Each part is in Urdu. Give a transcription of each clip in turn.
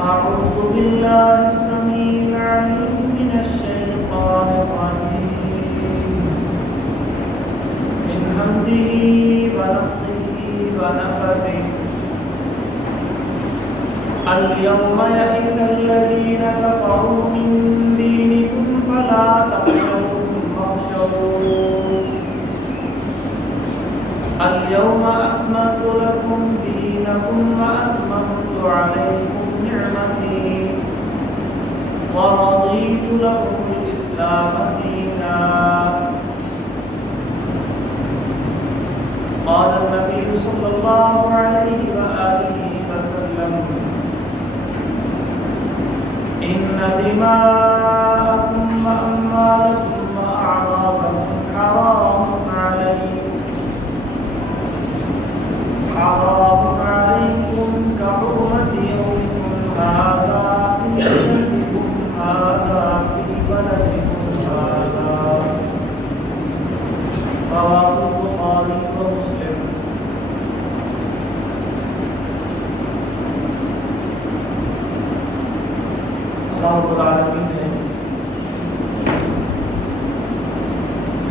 أعوذ بالله السميع العليم من الشيطان الرجيم من همزه ونفخه ونفثه اليوم يئس الذين كفروا من دينكم فلا تخشوهم واخشون اليوم أكملت لكم دينكم وأتممت عليكم نعمتي ورضيت لكم الإسلام دينا. قال النبي صلى الله عليه وآله وسلم إن دماءكم وأموالكم وأعراضكم حرام عليكم كحرمة يومكم هذا في شهركم هذا في بلدكم هذا. رواه البخاري ومسلم. اللہ رب العالمین نے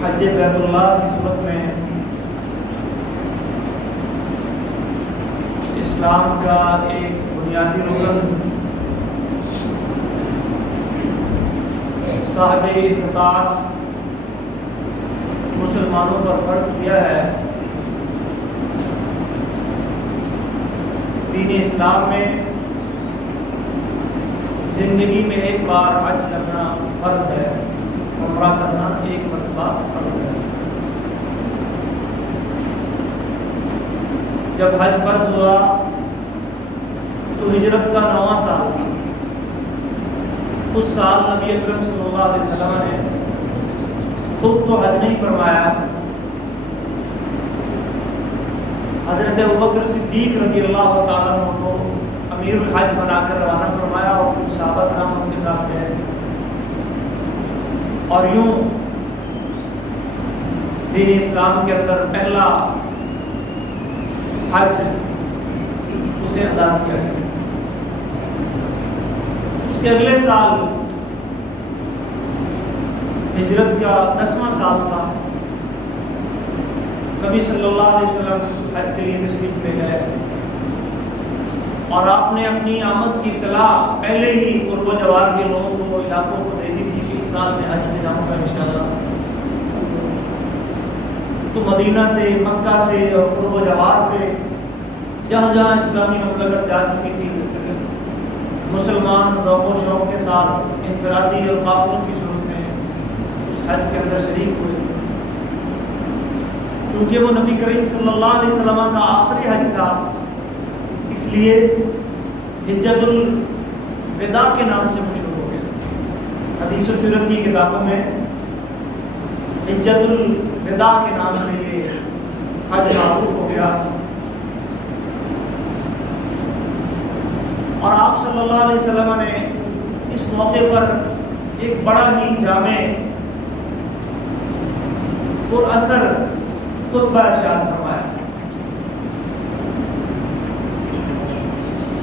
حج بیت اللہ کی صورت میں اسلام کا ایک بنیادی رکن صاحب استطاعت مسلمانوں پر فرض کیا ہے. دین اسلام میں زندگی میں ایک بار حج کرنا فرض ہے، عمرہ کرنا ایک مرتبہ فرض ہے. جب حج فرض ہوا تو ہجرت کا 9واں سال تھی. اس سال نبی اکرم صلی اللہ علیہ وسلم نے خود تو حج نہیں فرمایا، حضرت ابوبکر صدیق رضی اللہ تعالیٰ عنہ کو امیر الحج بنا کر روانہ فرمایا اور کچھ صحابہ کرام ان کے ساتھ گئے. اور یوں دین اسلام کے اندر پہلا حج اسے ادا کیا گیا. اس کے اگلے سال ہجرت کا 10واں سال تھا. نبی صلی اللہ علیہ وسلم حج کے لیے تشریف لے گئے اور آپ نے اپنی آمد کی اطلاع پہلے ہی قرب و جوار کے لوگوں کو، علاقوں کو دے دی تھی کہ اس سال میں حج میں جاؤں گا انشاءاللہ. تو مدینہ سے، مکہ سے اور قرب و جوار سے جہاں جہاں اسلامی مملکت جا چکی تھی، مسلمان ذوق و شوق کے ساتھ انفرادی اور قافلوں کی صورت میں اس حج کے اندر شریک ہوئے. چونکہ وہ نبی کریم صلی اللہ علیہ وسلم کا آخری حج تھا، اس لیے حجۃ الوداع کے نام سے مشہور ہو گیا. حدیث و سیرت کی کتابوں میں حجۃ الوداع کے نام سے یہ حج معروف ہو گیا. اور آپ صلی اللہ علیہ وسلم نے اس موقع پر ایک بڑا ہی جامع پر اثر خطبہ ارشاد فرمایا.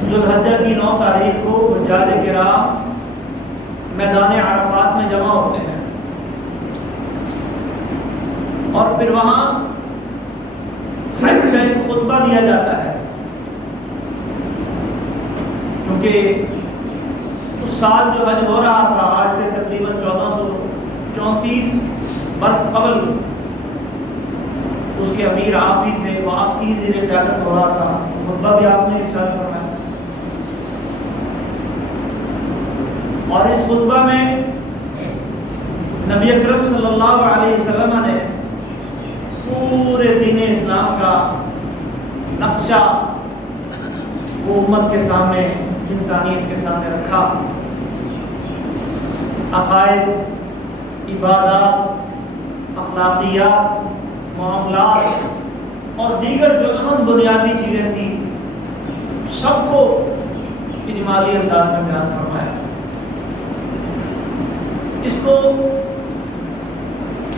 ذوالحجہ کی 9 تاریخ کو حجاج کرام میدان عرفات میں جمع ہوتے ہیں اور پھر وہاں حج کا ایک خطبہ دیا جاتا ہے. چونکہ اس سال جو حج ہو رہا تھا آج سے تقریباً 1434 برس قبل، اس کے امیر آپ بھی تھے، وہ آپ کی زیر قیادت ہو رہا تھا. خطبہ بھی آپ نے ارشاد فرمایا اور اس خطبہ میں نبی اکرم صلی اللہ علیہ وسلم نے پورے دین اسلام کا نقشہ وہ امت کے سامنے، انسانیت کے سامنے رکھا. عقائد، عبادات، اخلاقیات، معاملات اور دیگر جو اہم بنیادی چیزیں تھیں سب کو اجمالی انداز میں بیان فرمایا. اس کو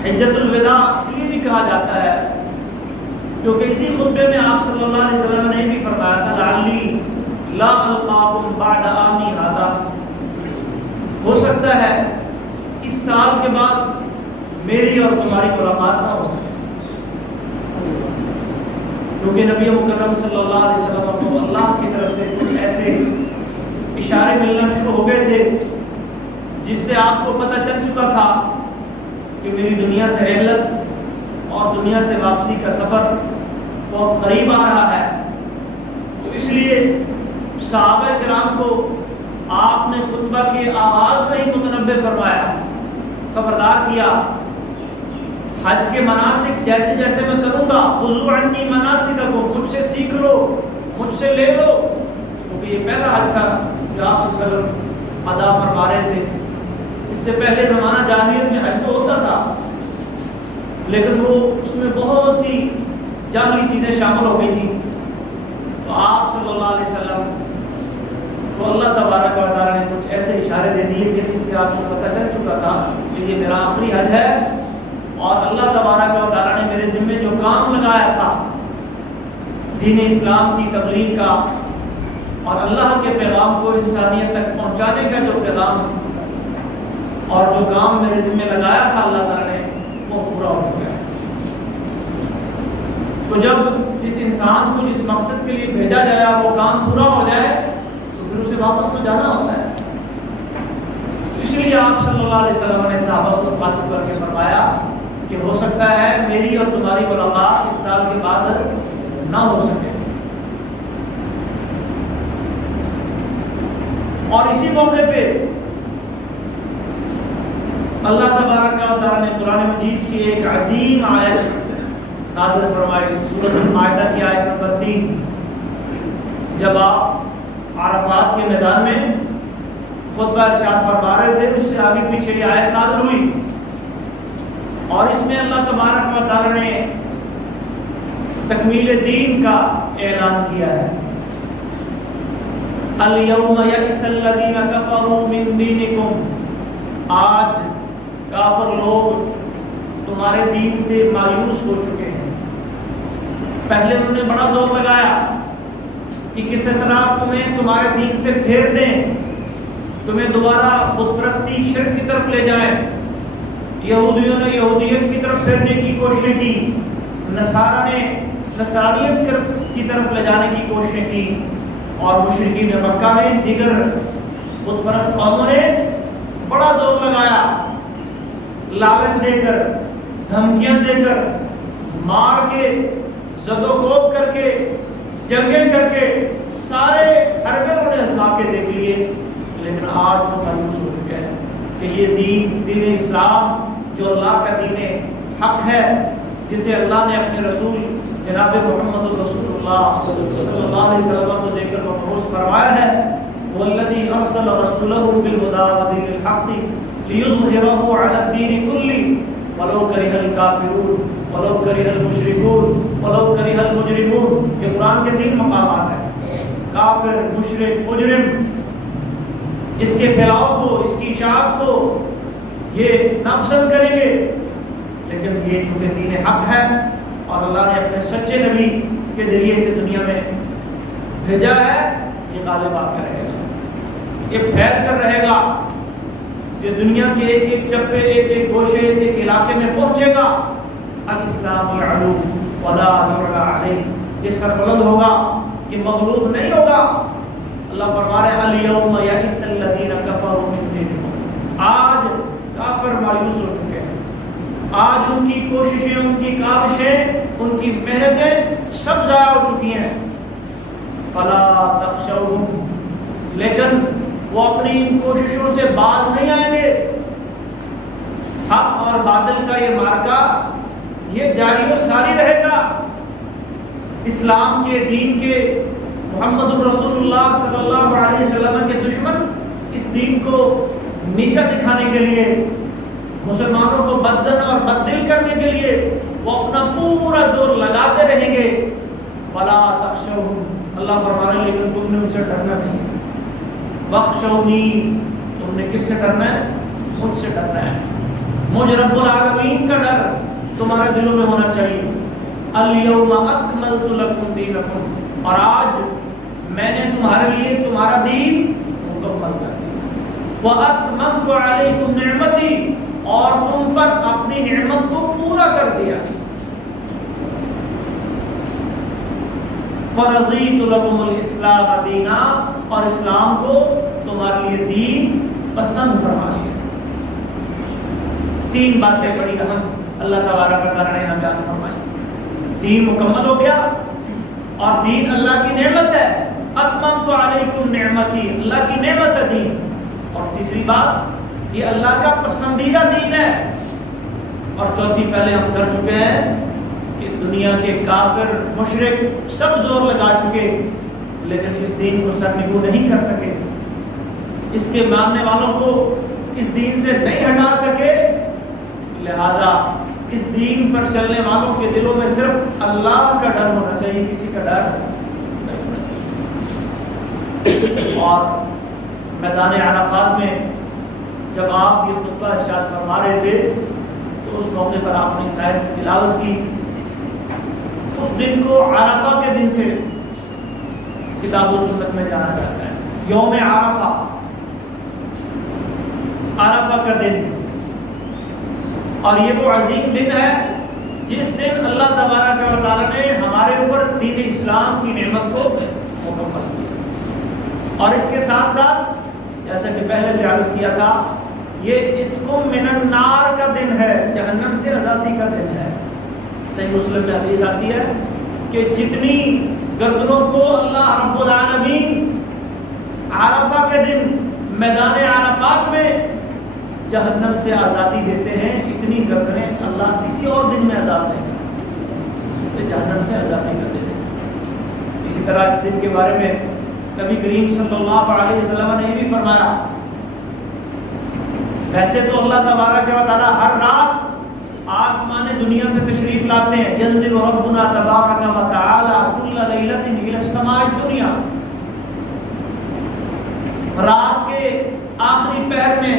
حجۃ الوداع اس لیے بھی کہا جاتا ہے کیونکہ اسی خطبے میں آپ صلی اللہ علیہ وسلم نے بھی فرمایا تھا لعلی لا القاکم بعد عامی سکتا ہے اس سال کے بعد میری اور تمہاری ملاقات نہ ہو سکے، کیونکہ نبی مکرم صلی اللہ علیہ وسلم کو اللہ کی طرف سے کچھ ایسے اشارے ملنا شروع ہو گئے تھے جس سے آپ کو پتہ چل چکا تھا کہ میری دنیا سے رحلت اور دنیا سے واپسی کا سفر بہت قریب آ رہا ہے۔ تو اس لیے صحابہ کرام کو آپ نے خطبہ کے آغاز میں ہی متنبہ فرمایا، خبردار کیا، حج کے مناسک جیسے جیسے میں کروں گا، خذوا عنی مناسککم، مجھ سے سیکھ لو، مجھ سے لے لو، کیونکہ یہ پہلا حج تھا جو آپ صلی اللہ علیہ وسلم ادا فرما رہے تھے۔ اس سے پہلے زمانہ جاہلیت میں حج تو ہوتا تھا، لیکن وہ اس میں بہت سی جاہلی چیزیں شامل ہو گئی تھیں۔ تو آپ صلی اللہ علیہ وسلم کو اللہ تبارک و تعالیٰ نے کچھ ایسے اشارے دے دیے تھے جس سے آپ کو پتہ چل چکا تھا کہ یہ میرا آخری حج ہے، اور اللہ تبارک و تعالیٰ نے میرے ذمے جو کام لگایا تھا دین اسلام کی تبلیغ کا اور اللہ کے پیغام کو انسانیت تک پہنچانے کا جو پیغام اور جو کام میرے ذمے لگایا تھا اللہ تعالیٰ نے، وہ پورا ہو چکا ہے۔ تو جب جس انسان کو جس مقصد کے لیے بھیجا جایا وہ کام پورا ہو جائے تو پھر اسے واپس تو جانا ہوتا ہے۔ تو اس لیے آپ صلی اللہ علیہ وسلم نے صحابہ کو مخاطب کر کے فرمایا کہ ہو سکتا ہے میری اور تمہاری ملاقات اس سال کے بعد نہ ہو سکے۔ اور اسی موقع پہ اللہ تبارک و تعالیٰ نے قرآن مجید کی ایک عظیم آیت نازل فرمائی، سورۃ المائدہ کی آیت نمبر 3۔ جب آپ عرفات کے میدان میں خطبہ ارشاد فرما رہے تھے، اس سے آگے پیچھے یہ آیت نازل ہوئی، اور اس میں اللہ تبارک و تعالیٰ نے تکمیل دین کا اعلان کیا ہے۔ الیوم یئس الذین کفروا من دینکم، آج کافر لوگ تمہارے دین سے مایوس ہو چکے ہیں۔ پہلے انہوں نے بڑا زور لگایا کہ کس طرح تمہیں تمہارے دین سے پھیر دیں، تمہیں دوبارہ بت پرستی شرک کی طرف لے جائیں۔ یہودیوں نے یہودیت کی طرف پھیرنے کی کوششیں کی، نصارہ نے نصرانیت کی طرف لے جانے کی کوششیں کی، اور مشرکین مکہ نے دیگر بت پرست قوموں نے بڑا زور لگایا، لالچ دے کر، دھمکیاں دے کر، مار کے، زد و کوب کر کے، جنگیں کر کے، سارے حربے انہوں نے آزما کے دیکھ لیے، لیکن آج وہ مایوس ہو چکے ہیں کہ یہ دین اسلام جو اللہ کا دین حق ہے، جسے اللہ نے اپنے رسول جناب محمد رسول اللہ صلی اللہ علیہ وسلم کو دے کر مبعوث فرمایا ہے، والذی ارسل رسولہ بالہدی ودین الحق لیظہرہ علی الدین کلہ ولو کرہ الکافرون ولو کرہ المشرکون ولو کرہ المجرمون۔ یہ قرآن کے 3 مقامات ہیں، کافر، مشرک، مجرم، اس کے پھیلاؤ کو، اس کی اشاعت کو یہ ناپسند کریں گے، لیکن یہ چونکہ دین حق ہے اور اللہ نے اپنے سچے نبی کے ذریعے سے دنیا میں بھیجا ہے، یہ غالب آ کر رہے گا، یہ پھیل کر رہے گا، جو دنیا کے ایک ایک چپے، ایک ایک گوشے، ایک ایک علاقے میں پہنچے گا۔ الاسلام یعلو ولا یعلی علیہ، یہ سربلند ہوگا، یہ مغلوب نہیں ہوگا۔ اللہ فرما رہے ہیں الیوم یئس الذین کفروا من دینکم، آج کافر مایوس ہو چکے ہیں، آج ان کی کوششیں، ان کی کاوشیں، ان کی محنتیں سب ضائع ہو چکی ہیں۔ فلا تخشوہم، لیکن وہ اپنی ان کوششوں سے باز نہیں آئیں گے۔ حق اور باطل کا یہ معرکہ یہ جاری و ساری رہے گا۔ اسلام کے دین کے، محمد الرسول اللہ صلی اللہ علیہ وسلم کے دشمن اس دین کو نیچا دکھانے کے لیے، مسلمانوں کو بدزن اور بددل کرنے کے لیے وہ اپنا پورا زور لگاتے رہیں گے۔ فلا تخشوہم، اللہ فرما رہے ہیں لیکن تم نے ان سے ڈرنا نہیں ہے۔ وخشونی، تم نے کس سے ڈرنا ہے؟ خود سے ڈرنا ہے۔ مجھ رب العالمین کا ڈر تمہارے دلوں میں ہونا چاہیے۔ الیوم اکملت لکم دینکم، اور آج میں نے تمہارے لیے تمہارا دین مکمل کر دیا۔ وَأَتْمَمْتُ عَلَيْكُمْ نِعْمَتِي، اور تم پر اپنی نعمت کو پورا کر دیا. وَرَضِيتُ لَكُمُ الْإِسْلَامَ دِينًا، اور اسلام کو تمہارے لیے دین پسند فرما لیا. تین باتیں بڑی اہم اللہ تبارک و تعالیٰ نے یہاں بیان فرمائی. دین مکمل ہو گیا اور دین اللہ کی نعمت ہے. اتممت علیکم نعمتی، اللہ کی نعمت ہے دین. اور تیسری بات، یہ اللہ کا پسندیدہ دین ہے. اور چوتھی پہلے ہم کر چکے ہیں کہ دنیا کے کافر مشرک سب زور لگا چکے لیکن اس دین کو سرنگو نہیں کر سکے، اس کے ماننے والوں کو اس دین سے نہیں ہٹا سکے. لہذا اس دین پر چلنے والوں کے دلوں میں صرف اللہ کا ڈر ہونا چاہیے، کسی کا ڈر نہیں ہونا چاہیے. اور میدان عرفات میں جب آپ یہ خطبہ ارشاد فرما رہے تھے تو اس موقع پر آپ نے ایک آیت تلاوت کی. اس دن کو عرفہ کے دن سے کتاب و سنت میں جانا جاتا ہے. یوم عرفہ، عرفہ کا دن. اور یہ وہ عظیم دن ہے جس دن اللہ تبارک و تعالیٰ نے ہمارے اوپر دین اسلام کی نعمت کو مکمل کیا. اور اس کے ساتھ ساتھ جیسا کہ پہلے بھی عرض کیا تھا، یہ اتقم من النار کا دن ہے، جہنم سے آزادی کا دن ہے. صحیح مسلم میں حدیث آتی ہے کہ جتنی گردنوں کو اللہ رب العالمین عرفہ کے دن میدان عرفات میں جہنم سے آزادی دیتے ہیں، اتنی گردنیں اللہ کسی اور دن میں آزاد نہیں کرتے. جہنم سے آزادی کا دن ہے. اسی طرح اس دن کے بارے میں نبی کریم صلی اللہ علیہ وسلم نے یہ بھی فرمایا، ویسے تو اللہ تبارک و تعالیٰ ہر رات آسمان دنیا میں تشریف لاتے ہیں. ینزل ربنا تبارک و تعالی کل لیلۃ الی السماء الدنیا. رات کے آخری پہر میں،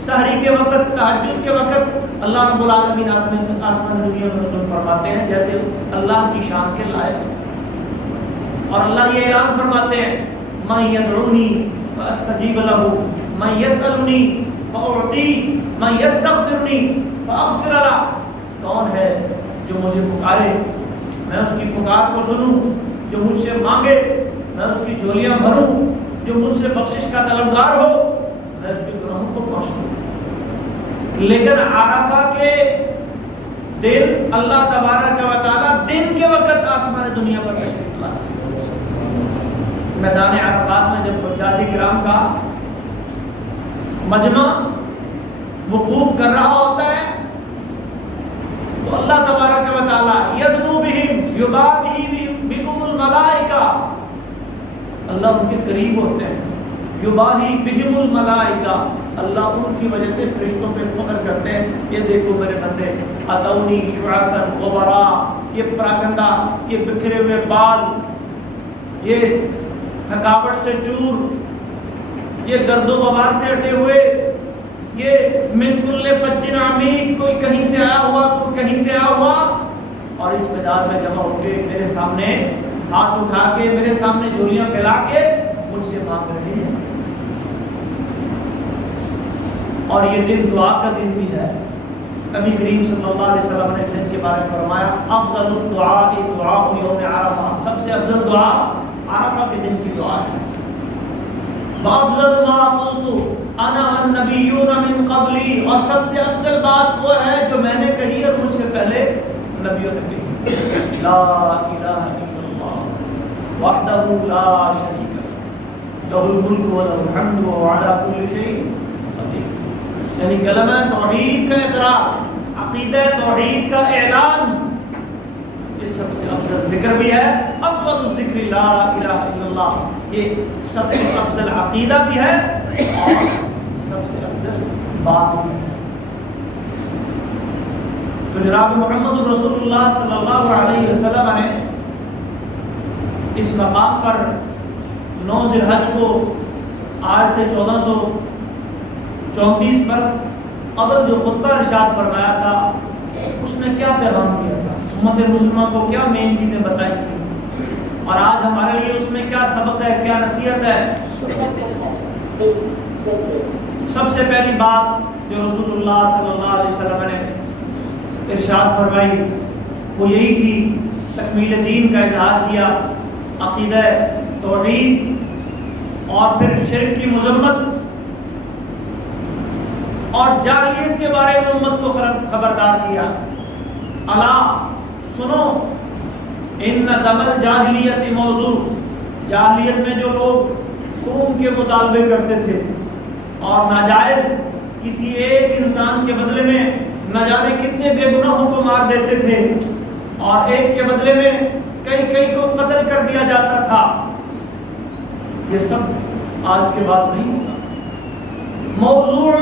سحری کے وقت، تہجد کے وقت اللہ رب العالمین آسمان دنیا میں نزول فرماتے ہیں جیسے اللہ کی شان کے لائق. اور اللہ یہ اعلان فرماتے ہیں، من یدعونی فاستجیب لہ، من یسألنی فاعطی، من یستغفرنی فاغفر لہ. کون ہے جو مجھے پکارے میں اس کی پکار کو سنوں، جو مجھ سے مانگے میں اس کی جھولیاں بھروں، جو مجھ سے بخشش کا طلبگار ہو میں اس کے گناہوں کو بخش دوں. لیکن عرفہ کے دن اللہ تبارک و تعالیٰ دن کے وقت آسمان دنیا پر تشریف لاتے ہیں. میدان عرفات میں جب حجاج کرام کا مجمع وقوف کر رہا ہوتا ہے تو اللہ تبارک و تعالیٰ یدنو بہم یباہی بکم الملائکہ، اللہ ان کے قریب ہوتے ہیں. یباہی بہم الملائکہ، اللہ ان کی وجہ سے فرشتوں پہ فخر کرتے ہیں، یہ دیکھو میرے بندے اتونی شعثا غبرا، یہ پراگندہ، یہ بکھرے ہوئے بال، یہ تھکاوٹ سے چور، یہ گرد و غبار سے ہٹے ہوئے، یہ من کل فج عمیق، کوئی کہیں سے آیا ہوا، کوئی کہیں سے آیا ہوا، اور اس میدان میں جمع ہو کے میرے سامنے ہاتھ اٹھا کے، میرے سامنے جھولیاں پھیلا کے مجھ سے مانگ رہے ہیں. اور یہ دن دعا کا دن بھی ہے. نبی کریم صلی اللہ علیہ وسلم نے اس دن کے بارے میں فرمایا، افضل الدعاء دعاء یوم عرفہ، سب سے افضل دعا عرفہ کے دن کی دعا ہے. وافضل ما قلت انا والنبیون من قبلی، اور سب سے افضل بات وہ ہے جو میں نے کہی اور مجھ سے پہلے نبیوں نے کہی، لا الہ الا اللہ وحدہ لا شریک لہ لہ الملک وله الحمد وهو على كل شيء قدیر. یعنی کلمہ توحید کا اقرار، عقیدہ توحید کا اعلان، یہ سب سے افضل ذکر بھی ہے. افضل الذکر لا الہ الا اللہ، یہ سب سے افضل عقیدہ بھی ہے اور سب سے افضل بات بھی ہے. تو جناب محمد رسول اللہ صلی اللہ علیہ وسلم نے اس مقام پر 9 ذی الحج کو آج سے 1434 برس قبل جو خطبہ ارشاد فرمایا تھا، اس میں کیا پیغام دیا تھا، امت مسلمہ کو کیا مین چیزیں بتائی تھیں، اور آج ہمارے لیے اس میں کیا سبق ہے، کیا نصیحت ہے. سب سے پہلی بات جو رسول اللہ صلی اللہ علیہ وسلم نے ارشاد فرمائی وہ یہی تھی، تکمیل دین کا اظہار کیا، عقیدہ توحید اور پھر شرک کی مذمت اور جاہلیت کے بارے میں امت کو خبردار کیا۔ الا سنو، ان دم الجاہلیت موضوع، جاہلیت میں جو لوگ خون کے مطالبے کرتے تھے اور ناجائز کسی ایک انسان کے بدلے میں نہ جانے کتنے بے گناہوں کو مار دیتے تھے اور ایک کے بدلے میں کئی کو قتل کر دیا جاتا تھا، یہ سب آج کے بعد نہیں ہوگا۔ موضوع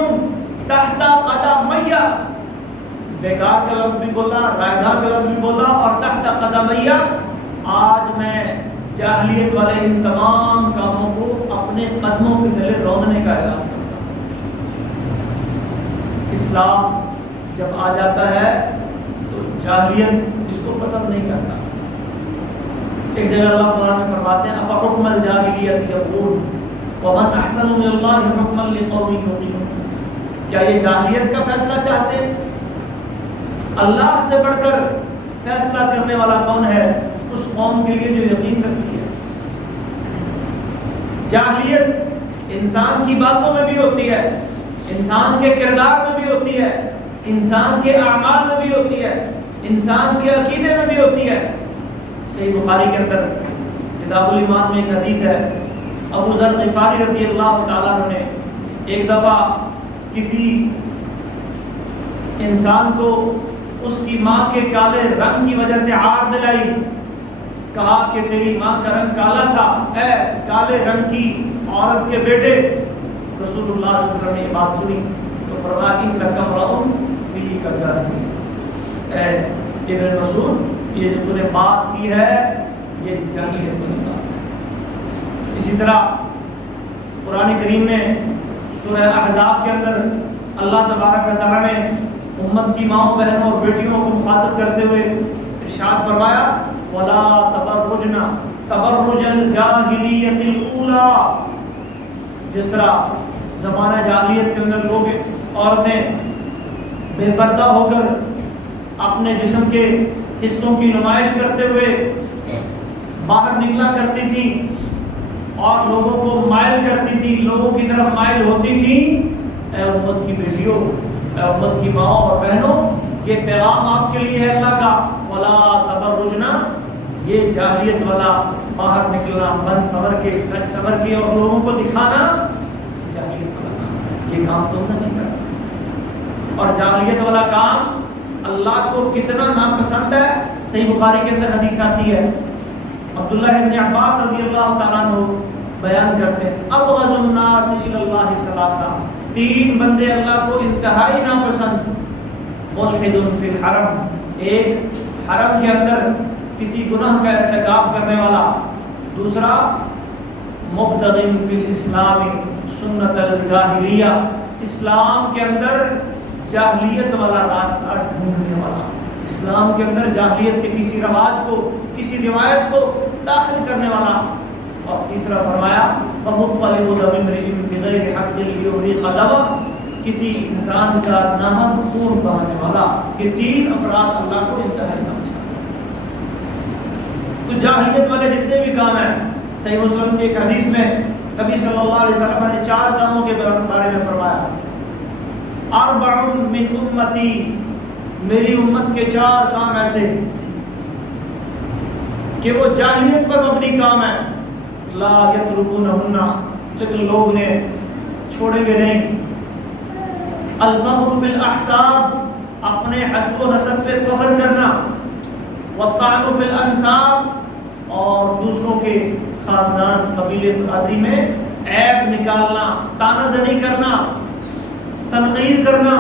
تحت قدمیہ، بیکار کا لفظ بھی بولا، رائیگاں کا لفظ بھی بولا، اور تحت قدمیہ، آج میں جاہلیت والے ان تمام کاموں کو اپنے قدموں کے تلے روندنے کا اعلان کرتا ہوں۔ اسلام جب آ جاتا ہے تو جاہلیت اس کو پسند نہیں کرتا۔ ایک جگہ اللہ قرآن میں فرماتے ہیں افحکم الجاہلیت یبغون ومن احسن من اللہ حکما لقوم یوقنون، کیا یہ جاہلیت کا فیصلہ چاہتے ہیں؟ اللہ سے بڑھ کر فیصلہ کرنے والا کون ہے؟ اس قوم کے لیے جو یقین رکھتی ہے۔ جاہلیت انسان کی باتوں میں بھی ہوتی ہے، انسان کے کردار میں بھی ہوتی ہے، انسان کے اعمال میں بھی ہوتی ہے، انسان کے عقیدے میں بھی ہوتی ہے۔ صحیح بخاری کے اندر کتاب الایمان میں ایک حدیث ہے، ابو ذر غفاری رضی اللہ تعالیٰ عنہ نے ایک دفعہ کسی انسان کو اس کی ماں کے کالے رنگ کی وجہ سے عار دلائی، کہا کہ تیری ماں کا رنگ کالا تھا، اے کالے رنگ کی عورت کے بیٹے۔ رسول اللہ صلی اللہ علیہ وسلم نے یہ بات سنی تو فرمایا انک امرؤ فیک جاہلیہ، اے ابن مسعود یہ جو تو نے بات کی ہے یہ جاہلیت والی بات ہے۔ اسی طرح قرآن کریم میں سورہ احزاب کے اندر اللہ تبارک و تعالیٰ نے امت کی ماؤں بہنوں اور بیٹیوں کو مخاطب کرتے ہوئے ارشاد فرمایا وَلَا تَبَرُّجْنَا تَبَرُّجَ الْجَاهِلِيَّةِ الْأُولَى، جس طرح زمانہ جاہلیت کے اندر لوگ عورتیں بے پردہ ہو کر اپنے جسم کے حصوں کی نمائش کرتے ہوئے باہر نکلا کرتی تھی اور لوگوں کو مائل کرتی تھی، لوگوں کی طرف مائل ہوتی تھی، اے امت کی بیٹیوں، اے امت کی ماں اور بہنوں، یہ پیغام آپ کے لیے ہے اللہ کا، ولا تبرجنا، یہ جاہلیت والا باہر نکلنا بن سور کے سچ سور کے اور لوگوں کو دکھانا جاہلیت والا کام، یہ کام تم نے نہیں کرنا۔ اور جاہلیت والا کام اللہ کو کتنا ناپسند ہے، صحیح بخاری کے اندر حدیث آتی ہے، عبداللہ ابن عباس رضی اللہ تعالیٰ عنہ بیان کرتے ہیں ابغض الناس الی اللہ ثلاثہ، تین بندے اللہ کو انتہائی ناپسند، ملحد فی الحرم، ایک حرم کے اندر کسی گناہ کا ارتکاب کرنے والا، دوسرا مبتغ فی الاسلام سنت الجاہلیہ، اسلام کے اندر جاہلیت والا راستہ ڈھونڈنے والا، اسلام کے اندر جاہلیت کے کسی رواج کو، کسی روایت کو داخل کرنے والا، اور تیسرا فرمایا وَمُطَّلِبُ دَمِ امْرِئٍ بِغَيْرِ حَقٍّ لِيُحْرِقَ دَمَهُ، کسی انسان کا ناحق خون بہانے والا۔ یہ تین افراد اللہ کو انتہائی ناپسند ہیں۔ تو جاہلیت والے جتنے بھی کام ہیں، صحیح مسلم کی ایک حدیث میں نبی صلی اللہ علیہ وسلم نے چار کاموں کے بارے میں فرمایا، اربع من امتی، میری امت کے چار کام ایسے کہ وہ جاہلیت پر مبنی کام ہے، لا یترکونہن، لیکن لوگ نے چھوڑیں گے نہیں، الفخر فی الاحساب، اپنے حسب و نسب پہ فخر کرنا، والطعن فی الانساب، اور دوسروں کے خاندان قبیلے برادری میں عیب نکالنا، طعنہ زنی کرنا، تنقید کرنا،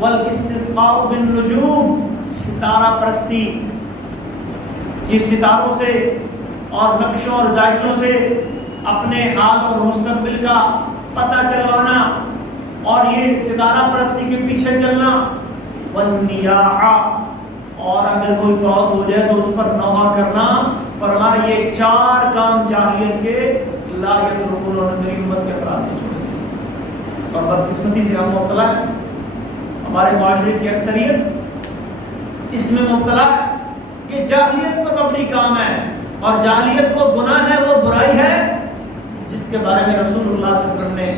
والاستسقاء بالنجوم، ستارہ پرستی، یہ ستاروں سے اور نقشوں اور ذائچوں سے اپنے حال اور مستقبل کا پتہ چلوانا اور یہ ستارہ پرستی کے پیچھے چلنا، والنیاحہ، اور اگر کوئی فوت ہو جائے تو اس پر نوحہ کرنا۔ فرمایا یہ چار کام جاہلیت کے لا یترکون، میری امت کے افراد نہیں چھوڑیں گے۔ اور بدقسمتی سے ہم مبتلا ہیں، ہمارے معاشرے کی اکثریت اس میں مبتلا ہے۔ یہ جاہلیت پر مبنی کام ہے، اور جاہلیت وہ گناہ ہے، وہ برائی ہے جس کے بارے میں رسول اللہ صلی اللہ علیہ وسلم نے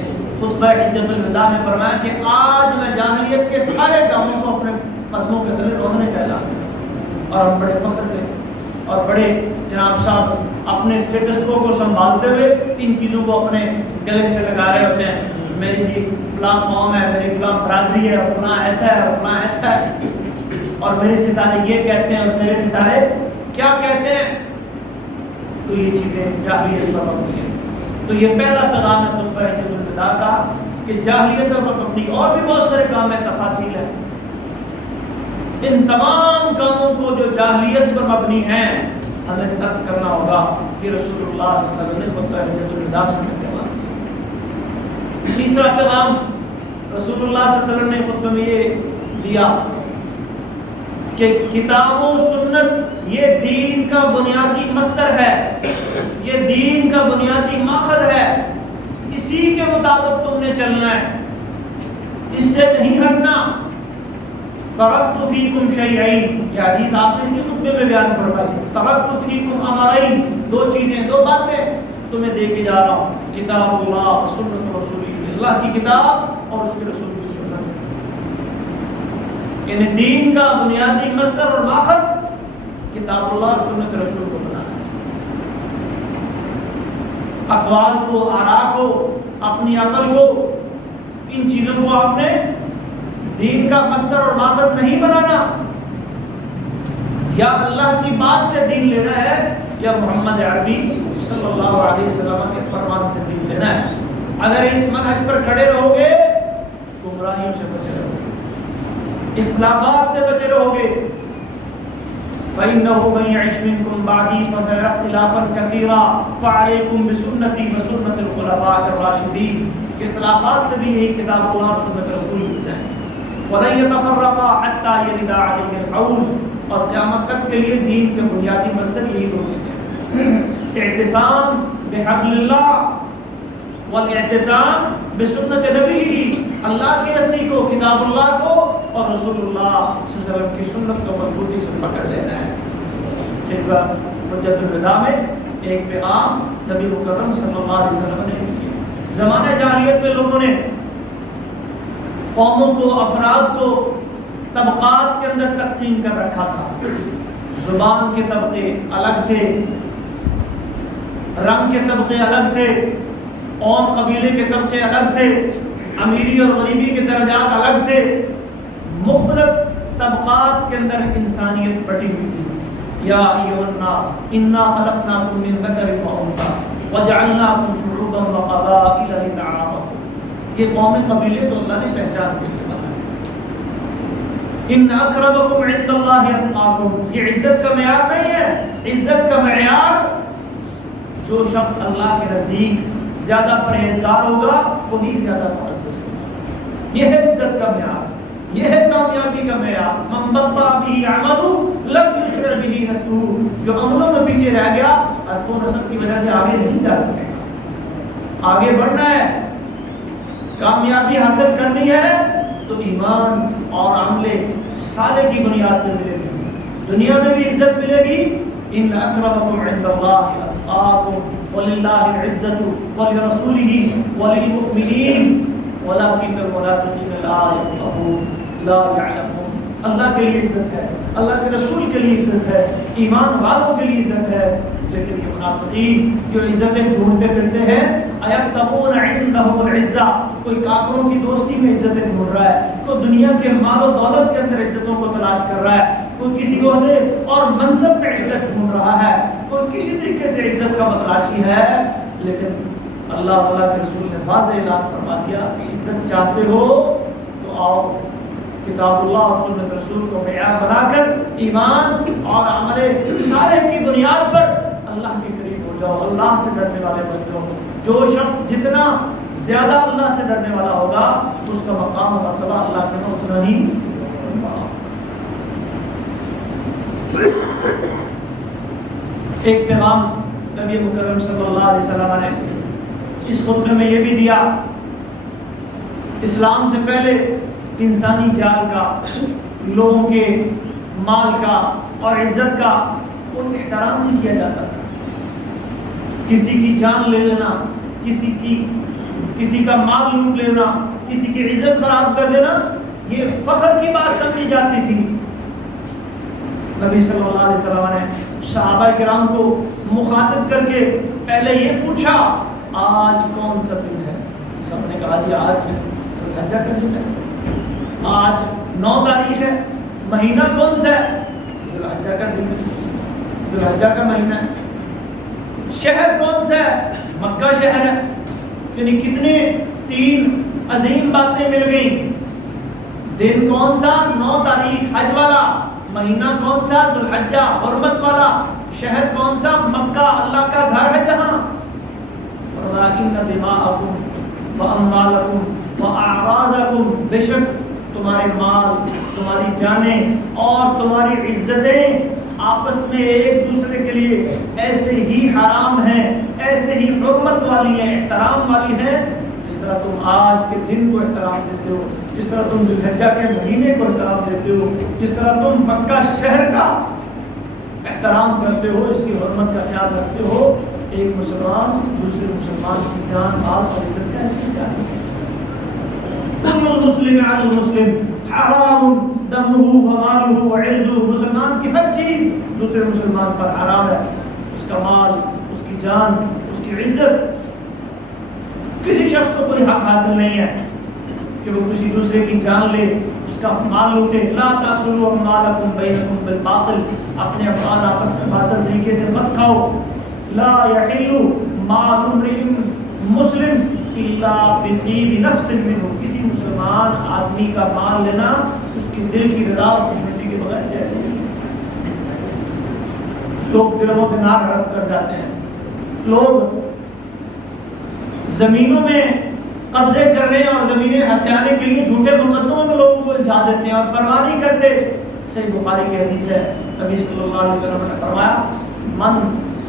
خطبہ حجۃ الوداع میں فرمایا کہ آج میں جاہلیت کے سارے کاموں کو اپنے قدموں کے تلے روکنے کا اعلان کرتا ہوں۔ اور ہم بڑے فخر سے اور بڑے جناب صاحب اپنے اسٹیٹس کو سنبھالتے ہوئے ان چیزوں کو اپنے گلے سے لگا رہے ہوتے ہیں، میری جی فلاں قوم ہے، میری فلاں برادری ہے، اور فلاں ایسا ہے، اور فلاں ایسا ہے، اور میرے ستارے یہ کہتے ہیں اور میرے ستارے کیا کہتے ہیں۔ تو یہ چیزیں جاہلیت پر مبنی ہیں۔ تو یہ پہلا پیغام ہے خطبہ حجۃ الوداع کا کہ جاہلیت پر مبنی اور بھی بہت سارے کام ہیں، تفاصیل ہیں، ان تمام کاموں کو جو جاہلیت پر مبنی ہیں ہمیں ترک کرنا ہوگا۔ یہ رسول اللہ صلی اللہ علیہ وسلم نے خطبہ حجۃ الوداع میں پیغام دیا۔ تیسرا پیغام رسول اللہ صلی اللہ علیہ وسلم نے خطبہ میں یہ دیا کہ کتاب و سنت یہ دین کا بنیادی مصدر ہے، یہ دین کا بنیادی ماخذ ہے، اسی کے مطابق تم نے چلنا ہے، اس سے نہیں ہٹنا۔ ترکت فیکم شیئین، یہ حدیث آپ نے اسی خطبے میں بیان فرمائی، ترکت فیکم امرین، دو چیزیں، دو باتیں تمہیں دے کے جا رہا ہوں، کتاب اللہ سنت رسولی، اللہ کی کتاب اور اس کے رسول کی سنت۔ یعنی دین کا بنیادی مصدر اور ماخذ کتاب اللہ اور سنت رسول کو بنانا ہے۔ اقوال کو، آراء کو، اپنی عقل کو، ان چیزوں کو آپ نے دین کا مصدر اور ماخذ نہیں بنانا۔ یا اللہ کی بات سے دین لینا ہے یا محمد عربی صلی اللہ علیہ وسلم کے فرمان سے دین لینا ہے۔ اگر اس منہج پر کھڑے رہو گے گمراہیوں سے بچے رہو گے، اختلافات سے بچے رہو گے۔ فَإِنَّهُ مَن يَعِشْ مِنكُم بَعْدِي فَسَيَرَى اخْتِلَافًا كَثِيرًا فَعَلَيْكُم بِسُنَّتِي وَسُنَّةِ الْخُلَفَاءِ الرَّاشِدِينَ۔ اختلافات سے بھی یہی کتاب اللہ اور سنت رسول کی جائیں۔ وَلَن يَتَفَرَّقَا حَتَّى يَرِدَ عَلَيْهِ الْحَوْضُ، اور قیامت تک کے لیے دین کے بنیادی مصدر یہی دو چیزیں ہیں، اعتصام بحبل اللہ والاعتصام بسنت نبی، اللہ کی رسی کو، کتاب اللہ کو اور رسول اللہ صلی اللہ علیہ وسلم کی سنت کو مضبوطی سے پکڑ لینا ہے۔ خطبہ حجۃ الوداع میں ایک پیغام نبی مکرم صلی اللہ علیہ وسلم نے دیا۔ زمانہ جاہلیت میں لوگوں نے قوموں کو، افراد کو طبقات کے اندر تقسیم کر رکھا تھا۔ زبان کے طبقے الگ تھے، رنگ کے طبقے الگ تھے، قوم قبیلے کے طبقے الگ تھے، امیری اور غریبی کے درجات الگ تھے، مختلف طبقات کے اندر انسانیت بٹی ہوئی تھی۔ یا ایھا الناس انا خلقناکم من ذکر و انثی وجعلناکم شعوبا وقبائل لتعارفوا۔ یہ قومی قبیلے تو اللہ نے پہچان کے لیے بنائے۔ ان اکرمکم عند اللہ اتقاکم، یہ عزت کا معیار نہیں ہے، عزت کا معیار جو شخص اللہ کے نزدیک زیادہ پرہیزگار ہوگا وہی زیادہ معزز ہوگا۔ یہ ہے عزت کا معیار، یہ ہے کامیابی کا معیار۔ من بطأ به عمله لم يسرع به نسبه، جو عملوں میں پیچھے رہ گیا نسب و نسب کی وجہ سے آگے نہیں جا سکے گا۔ آگے بڑھنا ہے، کامیابی حاصل کرنی ہے تو ایمان اور عمل صالح کی بنیاد پر ملے گی، دنیا میں بھی عزت ملے گی۔ ان اکرمکم عند اللہ اتقاکم وللہ العزت ولرسولہ وللمؤمنین ولكن المنافقین لا يفقهون لا يعلمون۔ اللہ کے لیے عزت ہے، اللہ کے رسول کے لیے عزت ہے، ایمان والوں کے لیے عزت ہے، لیکن یہ منافقین جو عزتیں ڈھونڈتے پھرتے ہیں، ایبتغون عندهم العزہ، کوئی کافروں کی دوستی میں عزتیں ڈھونڈ رہا ہے، کوئی دنیا کے مال و دولت کے اندر عزتوں کو تلاش کر رہا ہے، کوئی کسی عہدے اور منصب میں عزت ڈھونڈ رہا ہے، کوئی کسی طریقے سے عزت کا متلاشی ہے، لیکن اللہ تعالیٰ کے رسول نے واضح اعلان فرما دیا کہ عزت چاہتے ہو تو آؤ کتاب اللہ اور سنت رسول کو معیار بنا کر ایمان اور عمل صالح کی بنیاد پر اللہ کے قریب ہو جاؤ، اللہ سے ڈرنے والے بن جاؤ۔ جو شخص جتنا زیادہ اللہ سے ڈرنے والا ہوگا اس کا مقام و مرتبہ اللہ کے ہاں اتنا ہی ایک پیغام نبی مکرم صلی اللہ علیہ وسلم نے اس خطبے میں یہ بھی دیا اسلام سے پہلے انسانی جان کا، لوگوں کے مال کا اور عزت کا کوئی احترام نہیں کیا جاتا تھا۔ کسی کی جان لے لینا، کسی کا مال لوٹ لینا، کسی کی عزت خراب کر دینا، یہ فخر کی بات سمجھی جاتی تھی۔ نبی صلی اللہ علیہ وسلم نے صحابہ کرام کو مخاطب کر کے پہلے یہ پوچھا، آج کون سا دن ہے؟ سب نے کہا جی آج ذو الحجہ کا دن ہے، آج 9 تاریخ ہے۔ مہینہ کون سا ہے؟ ذو الحجہ کا دن ہے، ذو الحجہ کا مہینہ ہے۔ شہر کون سا ہے؟ مکہ شہر ہے۔ یعنی کتنے 3 عظیم باتیں مل گئیں۔ دن کون سا؟ 9 تاریخ حج والا، مہینہ کون سا؟ ذو الحجہ حرمت والا، شہر کون سا؟ مکہ اللہ کا گھر ہے جہاں۔ وَلَٰكِنَّ دِمَاءَكُمْ وَأَمْوَالَكُمْ وَأَعْرَاضَكُمْ، بے شک تمہارے مال، تمہاری جانیں اور تمہاری عزتیں آپس میں ایک دوسرے کے لیے ایسے ہی حرام ہیں، ایسے ہی حرمت والی ہیں، احترام والی ہیں، جس طرح تم آج کے دن کو احترام دیتے ہو، جس طرح تم ذو الحجہ کے مہینے کو احترام دیتے ہو، جس طرح تم مکہ شہر کا احترام کرتے ہو، اس کی حرمت کا خیال رکھتے ہو۔ ایک مسلمان دوسرے مسلمان کی جان، مال اور عزت کا ایسے خیال رکھے۔ کل مسلم علی المسلم حرام دمہ ومالہ وعرضہ، مسلمان کی ہر چیز دوسرے مسلمان پر حرام ہے، اس کا مال، اس کی جان، اس کی عزت۔ کسی شخص کو کوئی حق حاصل نہیں ہے کہ وہ کسی دوسرے کی جان لے، اس کا مال لوٹے۔ لا تأکلوا اموالکم بینکم بالباطل، اپنے اموال آپس میں باطل طریقے سے مت کھاؤ۔ لا یحل مال امرئ مسلم الا بطیب نفس منہ، کسی مسلمان آدمی کا مال لینا اس کی دل کی رضا اور خوشنودی کے بغیر جائز نہیں۔ لوگ دلوں کے نار ہڑپ کر جاتے ہیں، لوگ زمینوں میں قبضے کرنے اور زمینیں ہتھیانے کے لیے جھوٹے مقدموں میں لوگوں کو الجھا دیتے ہیں اور پرواہ نہیں کرتے۔ صحیح بخاری کی حدیث ہے، نبی صلی اللہ علیہ وسلم نے فرمایا، من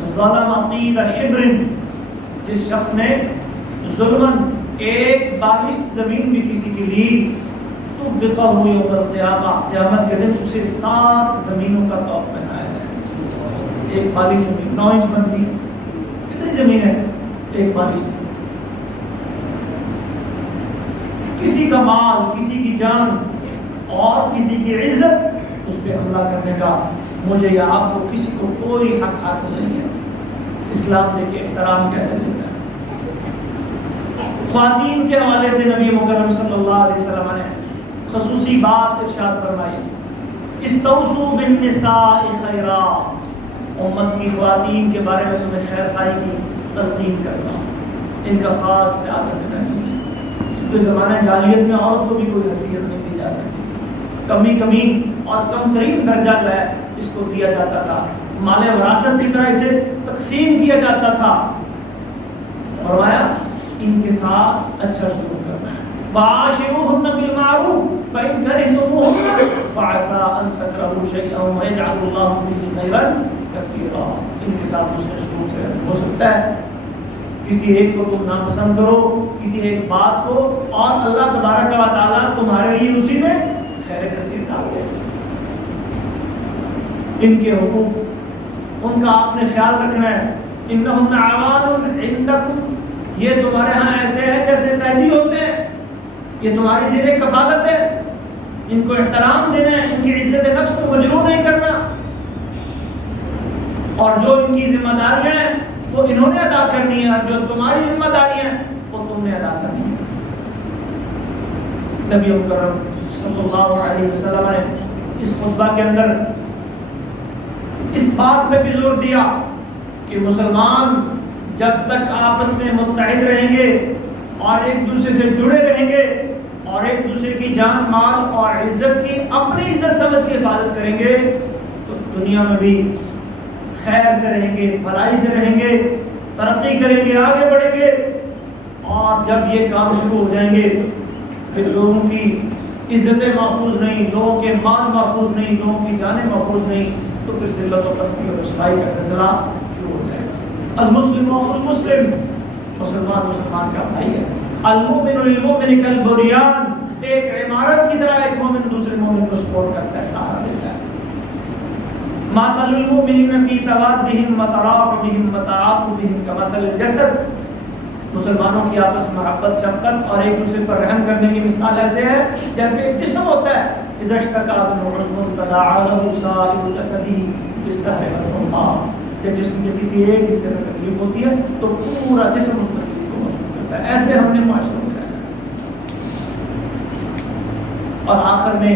ظلم قید شبر، جس شخص نے ظلمن ایک بالش زمین بھی کسی کی لی، تو بقہ یوم القیامہ، قیامت کے دن اسے 7 زمینوں کا توق پہنایا جائے۔ ایک بالش زمین 9 انچ بنتی، کتنی زمین ہے ایک بالش؟ کسی کا مال، کسی کی جان اور کسی کی عزت، اس پہ حملہ کرنے کا مجھے یا آپ کو کسی کو کوئی حق حاصل نہیں ہے۔ اسلام دیکھیں احترام کیسے دیتا ہے۔ خواتین کے حوالے سے نبی مکرم صلی اللہ علیہ وسلم نے خصوصی بات ارشاد فرمائی، استوصوا بالنساء خیرا، امت کی خواتین کے بارے میں تمہیں خیر خواہی کی تلقین کرنا، ان کا خاص خیال رکھنا ہے۔ کیونکہ زمانہ جاہلیت میں عورت کو بھی کوئی حیثیت نہیں دی جا سکتی، کمی اور کم ترین درجہ جو ہے اس کو دیا جاتا تھا، مال وراثت کی طرح اسے تقسیم کیا جاتا تھا۔ فرمایا ان کے ساتھ اچھا سلوک کرنا ہے، وعاشروہن بالمعروف فإن کرہتموہن فعسى ان تکرہوا شیئا ویجعل اللہ فیہ خیرا کثیرا، ان کے ساتھ دوسرے سلوک سے ہو سکتا ہے کسی ایک کو تم ناپسند کرو، کسی ایک بات کو، اور اللہ تبارک و تعالیٰ تمہارے لیے اسی میں خیر کثیر ڈال دے۔ ان کے حقوق، ان کا آپ نے خیال رکھنا ہے۔ انہن عوان عندکم، یہ تمہارے ہاں ایسے ہیں جیسے قیدی ہوتے ہیں، یہ تمہاری زیر کفالت ہے، ان کو احترام دینا ہے، ان کی عزت نفس کو مجروح نہیں کرنا، اور جو ان کی ذمہ داریاں ہیں وہ انہوں نے ادا کرنی ہے، جو تمہاری ذمہ داریاں ہیں وہ تم نے ادا کرنی ہے۔ نبی مکرم صلی اللہ علیہ وسلم نے اس خطبہ کے اندر اس بات پہ بھی زور دیا کہ مسلمان جب تک آپس میں متحد رہیں گے اور ایک دوسرے سے جڑے رہیں گے اور ایک دوسرے کی جان، مال اور عزت کی اپنی عزت سمجھ کے حفاظت کریں گے تو دنیا میں بھی خیر سے رہیں گے، بھلائی سے رہیں گے، ترقی کریں گے، آگے بڑھیں گے۔ اور جب یہ کام شروع ہو جائیں گے کہ لوگوں کی عزتیں محفوظ نہیں، لوگوں کے مال محفوظ نہیں، لوگوں کی جانیں محفوظ نہیں، تو پھر ذلت و پستی اور رسوائی کا سلسلہ شروع ہو جائے گا۔ المسلم اخو المسلم، مسلمان مسلمان کا بھائی ہے۔ المؤمن للمؤمن کالبنیان، ایک عمارت کی طرح ایک مومن دوسرے مومن کو سپورٹ کرتا ہے، سہارا دیتا ہے۔ مثل المؤمنین فی توادہم وتراحمہم وتعاطفہم کمثل الجسد، مسلمانوں کی آپس میں محبت، شفقت اور ایک دوسرے پر رحم کرنے کی مثال ایسے ہے جیسے ایک جسم ہوتا ہے، اذا اشتکا منہ عضو تداعی لہ سائر الجسد بالسہر والحمى، کہ جسم کے کسی ایک حصے میں تکلیف ہوتی ہے تو پورا جسم اس تکلیف کو محسوس کرتا ہے۔ ایسے ہم نے معاشرے میں رہنا ہے۔ اور آخر میں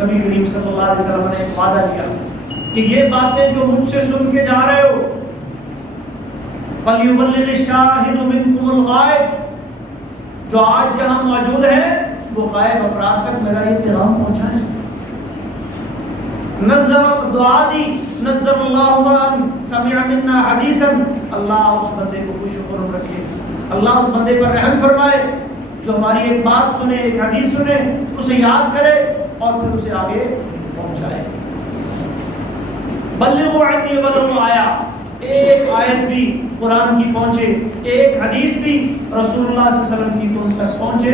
نبی کریم صلی اللہ علیہ وسلم نے ایک وعدہ کیا کہ یہ باتیں جو مجھ سے سن کے جا رہے ہو، فَلْيُبَلِّغِ الشَّاهِدُ مِنْكُمُ الْغَائِبَ، جو آج یہاں موجود ہیں وہ غائب افراد تک میرا یہ پیغام پہنچائیں۔ نظر دعا دی، نظر اللہ عن سمع منا حدیثا، اللہ اس بندے کو خوش و خرم رکھے، اللہ اس بندے پر رحم فرمائے جو ہماری ایک بات سنے، ایک حدیث سنے، اسے یاد کرے اور پھر اسے آگے پہنچائے۔ بلغوا عنی ولو آیا، ایک آیت بھی قرآن کی پہنچے، ایک حدیث بھی رسول اللہ صلی اللہ علیہ وسلم کی تم تک پہنچے،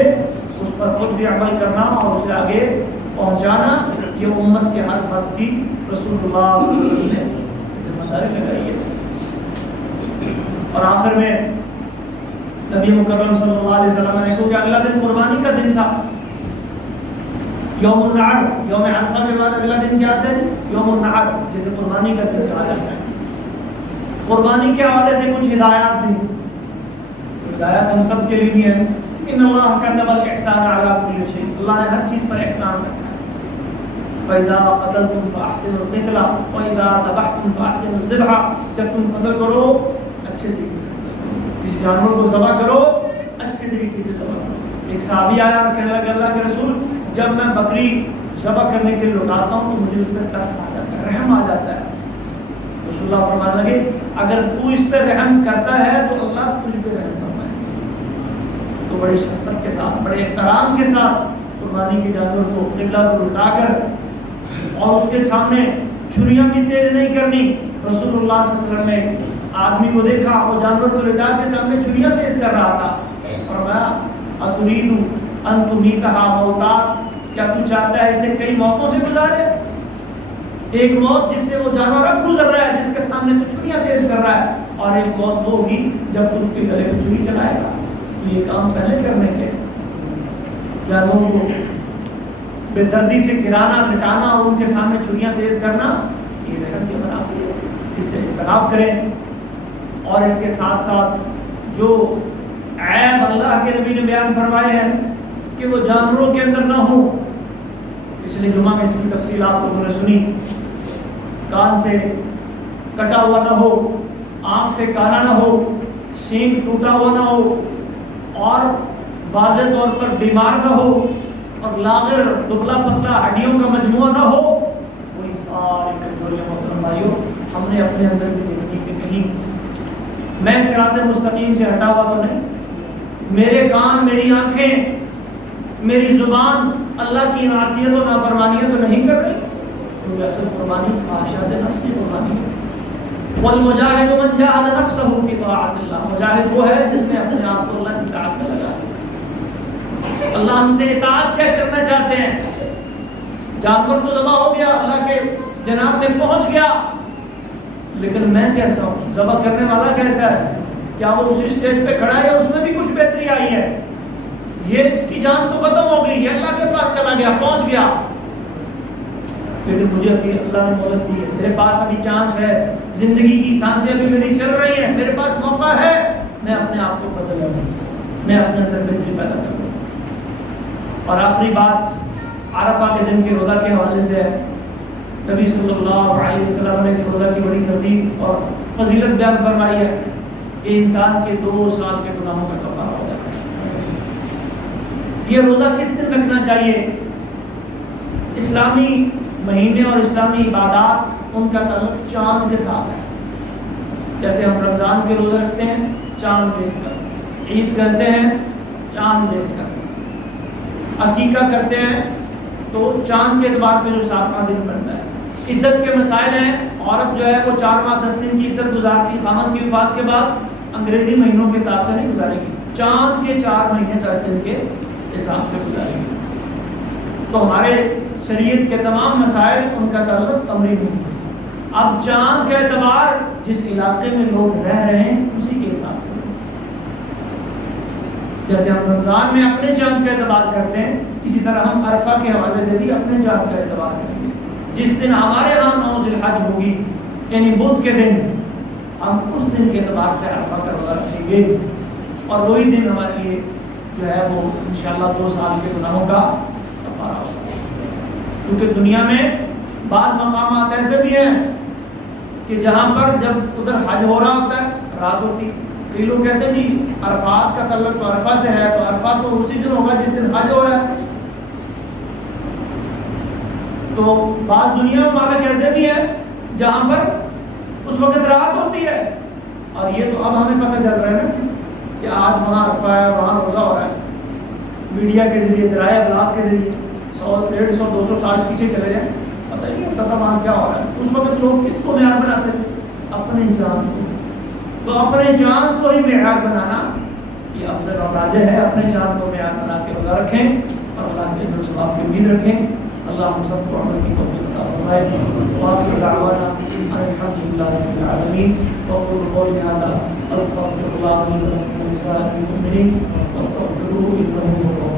اس پر خود بھی عمل کرنا اور اسے آگے پہنچانا، یہ امت کے ہر فرد کی رسول اللہ صلی اللہ علیہ وسلم نے ذمہ داری لگائی ہے۔ اور آخر میں نبی مکرم صلی اللہ علیہ وسلم نے کہا کہ اگلا دن قربانی کا دن تھا، یوم النحر، یوم عرفہ کے بعد اگلا دن کیا آتا ہے؟ یوم النحر، جسے قربانی کا دن کہا جاتا ہے۔ قربانی کے حوالے سے کچھ ہدایات دی، ہدایات ہم سب کے لیے بھی ہے۔ ان اللہ کتب الاحسان علی کل شیء، اللہ نے ہر چیز پر احسان رکھا ہے۔ فَإِذَا قَتَلْتُمْ فَأَحْسِنُوا الْقِتْلَةَ وَإِذَا ذَبَحْتُمْ فَأَحْسِنُوا الذِّبْحَ، جب تم قتل کرو اچھے طریقے سے قتل کرو، کسی جانور کو ذبح کرو اچھے طریقے سے ذبح کرو۔ ایک صحابی آیا اور کہنے لگا اللہ کے رسول، جب میں بکری ذبح کرنے کے لیے لوٹاتا ہوں تو مجھے اس پہ ترس آ جاتا ہے، رحم آ جاتا ہے۔ رسول اللہ فرمانے لگے اگر تو اس پہ رحم کرتا ہے تو اللہ تجھ پہ رحم فرمائے۔ تو بڑی شفقت کے ساتھ، بڑے احترام کے ساتھ قربانی کے جانور کو قبلہ کو لٹا کر، اور اس کے سامنے چھریاں بھی تیز نہیں کرنی۔ رسول اللہ صلی اللہ علیہ وسلم نے آدمی کو دیکھا وہ جانور کو لٹا کے سامنے چھریاں تیز کر رہا تھا، فرمایا اتريد ان تميتها موتات، کیا تو چاہتا ہے اسے کئی موتوں سے گزارے؟ ایک موت جس سے وہ جانور اب گزر رہا ہے، جس کے سامنے تو چھریاں تیز کر رہا ہے، اور ایک موت وہ ہوگی جب تو اس کے گلے میں چھری چلائے گا۔ تو یہ کام پہلے کرنے کے، جانوروں کو بے دردی سے گرانا، لٹانا اور ان کے سامنے چھریاں تیز کرنا، یہ رحم کے منافی ہے، اس سے اجتناب کریں۔ اور اس کے ساتھ ساتھ جو عیب اللہ کے نبی نے بیان فرمائے ہیں کہ وہ جانوروں کے اندر نہ ہو، پچھلے جمعہ میں اس کی تفصیل آپ لوگوں نے سنی، کان سے کٹا ہوا نہ ہو، آنکھ سے کالا نہ ہو، سینگ ٹوٹا ہوا نہ ہو، اور واضح طور پر بیمار نہ ہو، اور لاغر دبلا پتلا ہڈیوں کا مجموعہ نہ ہو، وہی ساری کمزوریاں محترم بھائیوں ہم نے اپنے اندر بھی دیکھی کہ کہیں میں صراط مستقیم سے ہٹا ہوا تو نہیں، میرے کان، میری آنکھیں، میری زبان اللہ کی معصیت و نافرمانیاں تو نہیں کر رہی، کیونکہ اصل قربانی خواہشات نفس کی قربانی ہے۔ والمجاہد من جاہد نفسہ فی طاعت اللہ، مجاہد وہ ہے جس نے اپنے آپ کو اللہ کی اطاعت میں لگا دیا۔ اللہ ہم سے اطاعت چیک کرنا چاہتے ہیں۔ جانور تو ذبح ہو گیا، اللہ کے جناب میں پہنچ گیا، لیکن میں کیسا ہوں، ذبح کرنے والا کیسا ہے؟ کیا وہ اس اسٹیج پہ کھڑا ہے، اس میں بھی کچھ بہتری آئی ہے؟ یہ اس کی جان تو ختم ہو گئی، یہ اللہ کے پاس چلا گیا، پہنچ گیا، لیکن مجھے ابھی اللہ نے مہلت دی ہے، میرے پاس ابھی چانس ہے، زندگی کی سانسیں ابھی میری چل رہی ہیں، میرے پاس موقع ہے، میں اپنے آپ کو بدل لوں، میں اپنے اندر بہتری پیدا کروں۔ اور آخری بات عرفہ کے دن کے روزہ کے حوالے سے ہے۔ نبی صلی اللہ علیہ وسلم نے اس روزہ کی بڑی ترتیب اور فضیلت بیان فرمائی ہے کہ انسان کے 2 سال کے گناہوں کا کفارہ ہو جاتا ہے۔ یہ روزہ کس دن رکھنا چاہیے؟ اسلامی مہینے اور اسلامی عبادات ان کا تعلق چاند کے ساتھ ہے۔ جیسے ہم رمضان کے روزے رکھتے ہیں چاند دیکھ کر، عید کرتے ہیں چاند دیکھ کر، عقیقہ کرتے ہیں تو چاند کے اعتبار سے جو 7واں دن بنتا ہے۔ عدت کے مسائل ہیں، عورت جو ہے وہ 4 ماہ 10 دن کی عدت گزارتی، خامد کی وفات کے بعد انگریزی مہینوں کے حساب سے نہیں گزارے گی، چاند کے 4 مہینے 10 دن کے حساب سے گزاریں گے. تو ہمارے شریعت کے تمام مسائل ان کا تعلق قمری نہیں ہے. اب چاند کا اعتبار جس علاقے میں لوگ رہ رہے ہیں اسی کے حساب سے. جیسے ہم رمضان میں اپنے چاند کا اعتبار کرتے ہیں، اسی طرح ہم عرفہ کے حوالے سے بھی اپنے چاند کا اعتبار کریں گے. جس دن ہمارے ہاں 9 ذی الحج ہوگی یعنی بدھ کے دن، ہم اس دن کے اعتبار سے عرفہ کا روزہ رکھیں گے، اور وہی دن ہمارے لیے جو ہے وہ انشاءاللہ 2 سال کے گناہوں کا کفارہ ہوگا. کیونکہ دنیا میں بعض مقامات ایسے بھی ہیں کہ جہاں پر جب ادھر حج ہو رہا ہوتا ہے رات ہوتی، کئی لوگ کہتے ہیں جی عرفات کا تعلق تو عرفہ سے ہے، تو عرفہ تو اسی دن ہوگا جس دن حج ہو رہا ہے. تو بعض دنیا میں مالک ایسے بھی ہے جہاں پر اس وقت رات ہوتی ہے، اور یہ تو اب ہمیں پتہ چل رہا ہے نا کہ آج وہاں عرفہ ہے، وہاں روزہ ہو رہا ہے. میڈیا کے ذریعے، ذرائع ابلاغ کے ذریعے 100 150 200 سال پیچھے چلے جائیں، پتہ ہی نہیں ہوتا تھا وہاں کیا ہو رہا ہے. اس وقت لوگ کس کو معیار بناتے تھے؟ اپنے چاند کو. تو اپنے چاند کو ہی معیار بنانا یہ افضل اور راجح ہے. اپنے چاند کو معیار بنا کے روزہ رکھیں اور اللہ سے اجر و ثواب کی امید رکھیں. اللہ ہم سب کو عمل کی توفیق عطا فرمائے. وآخر دعوانا ان الحمد للہ رب العالمین. واقول قولی ھذا استغفر اللہ لي ولكم ولسائر المؤمنین واستغفروه انه هو